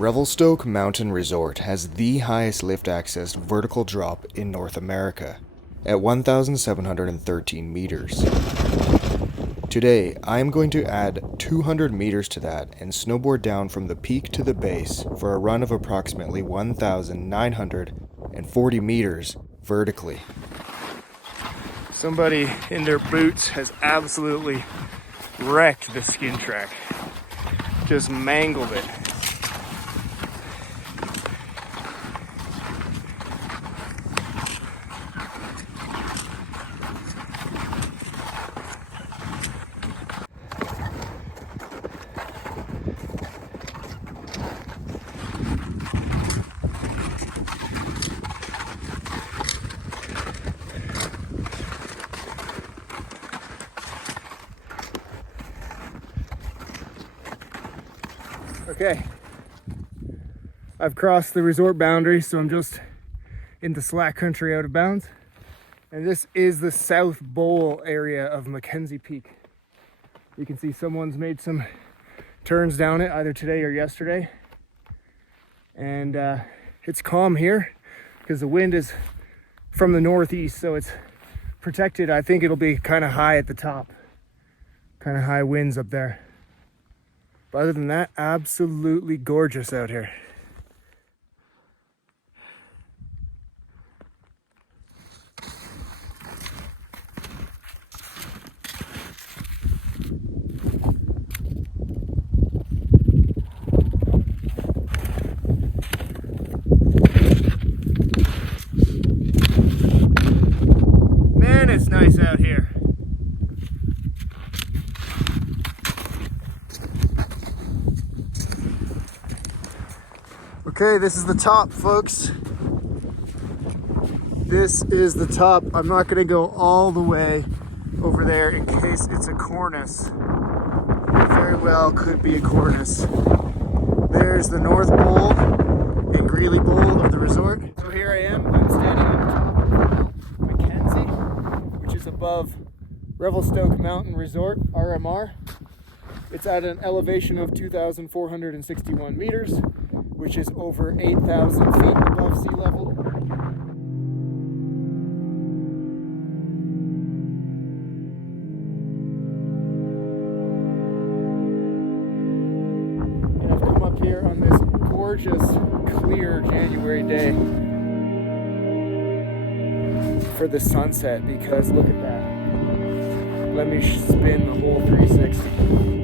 Revelstoke Mountain Resort has the highest lift access vertical drop in North America at 1,713 meters. Today, I am going to add 200 meters to that and snowboard down from the peak to the base for a run of approximately 1,940 meters vertically. Somebody in their boots has absolutely wrecked the skin track. Just mangled it. Okay, I've crossed the resort boundary, so I'm just in the slack country out of bounds. And this is the South Bowl area of Mackenzie Peak. You can see someone's made some turns down it either today or yesterday. And it's calm here because the wind is from the northeast, so it's protected. I think it'll be kind of high at the top, kind of high winds up there. But other than that, absolutely gorgeous out here. Man, it's nice out here. Okay, this is the top, folks. This is the top. I'm not gonna go all the way over there in case it's a cornice. It very well could be a cornice. There's the North Bowl and Greeley Bowl of the resort. So here I am. I'm standing on top of Mackenzie, which is above Revelstoke Mountain Resort, RMR. It's at an elevation of 2,461 meters, which is over 8,000 feet above sea level. And I've come up here on this gorgeous, clear January day for the sunset, because look at that. Let me spin the whole 360.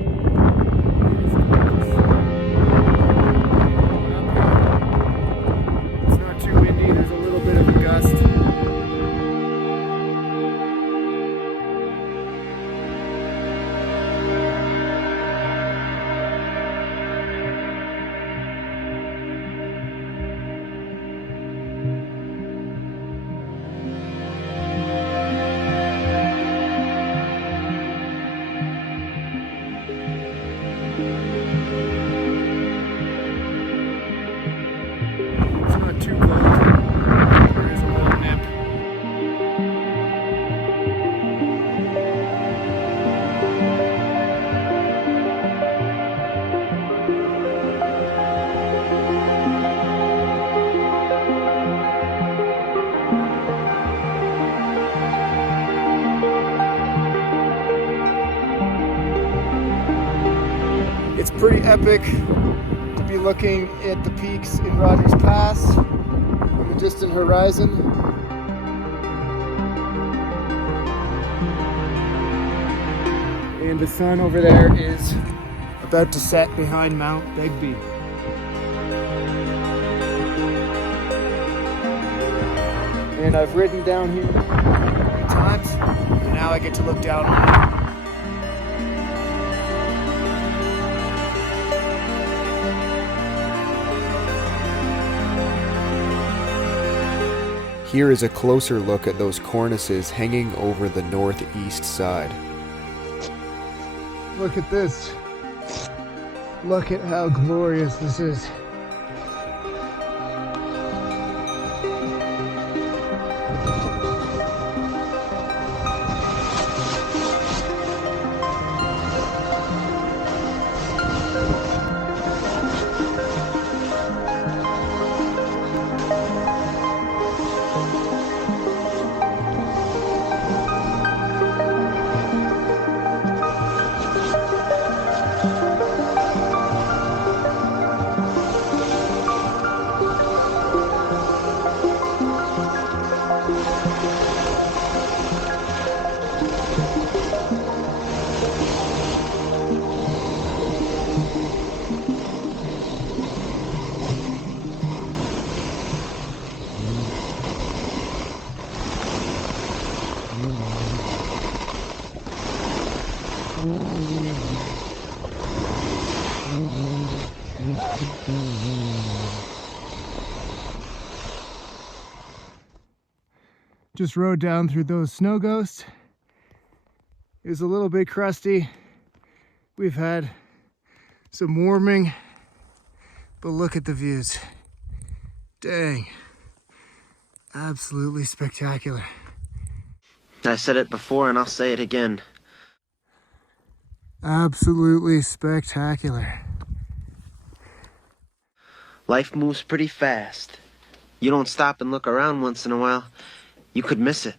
It's pretty epic to be looking at the peaks in Rogers Pass on the distant horizon. And the sun over there is about to set behind Mount Begbie. And I've ridden down here many times, and now I get to look down on it. Here is a closer look at those cornices hanging over the northeast side. Look at this. Look at how glorious this is. Just rode down through those snow ghosts. It was a little bit crusty. We've had some warming, but look at the views. Dang, absolutely spectacular. I said it before and I'll say it again. Absolutely spectacular. Life moves pretty fast. You don't stop and look around once in a while, you could miss it.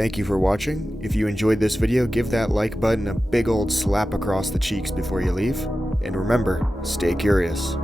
Thank you for watching. If you enjoyed this video, give that like button a big old slap across the cheeks before you leave. And remember, stay curious.